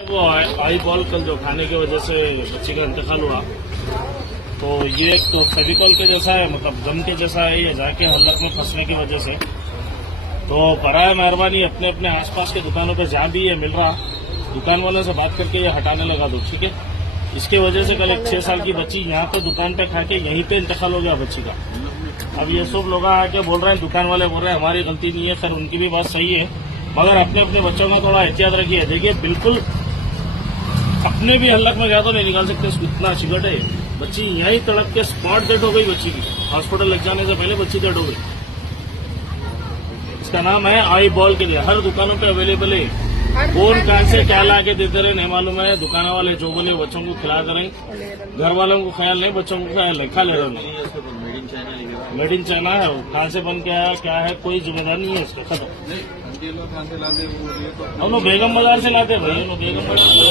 वो eye ball कल जो खाने की वजह से बच्ची का इंतकाल हुआ, तो ये एक तो फेविकॉल के जैसा है, मतलब गम के जैसा है, ये जाके हल्लक में फंसने की वजह से। तो बराए मेहरबानी अपने अपने आसपास के दुकानों पे जहाँ भी ये मिल रहा, दुकान वालों से बात करके ये हटाने लगा दो, ठीक है। इसकी वजह से कल एक 6 साल की बच्ची यहाँ पे दुकान पे खा के यहीं पे इंतकाल हो गया बच्ची का। अब ये सब लोग आके बोल रहे हैं, दुकान वाले बोल रहे हैं हमारी गलती नहीं है। खैर उनकी भी बात सही है, मगर अपने अपने बच्चों का थोड़ा एहतियात रखिए। देखिए बिल्कुल अपने भी हल्लक में गया तो नहीं निकाल सकते, इतना सिगरेट है। बच्ची यहीं तड़प के स्पॉट डेड हो गई बच्ची की, हॉस्पिटल लग जाने से पहले बच्ची डेड हो गई। इसका नाम है आई बॉल के लिए, हर दुकानों पे अवेलेबल है। कौन कहां से क्या ला के देते रहे नहीं मालूम है। दुकान वाले जो बोले बच्चों को खिला दे रहे, घर वालों को ख्याल नहीं, बच्चों को ख्याल है, खा ले रहे। मेड इन चाइना है, वो कहाँ से बन के आया क्या है कोई जिम्मेदार नहीं है इसका, खत्म। हम लोग बेगम बाजार से लाते भाई, बेगम बाजार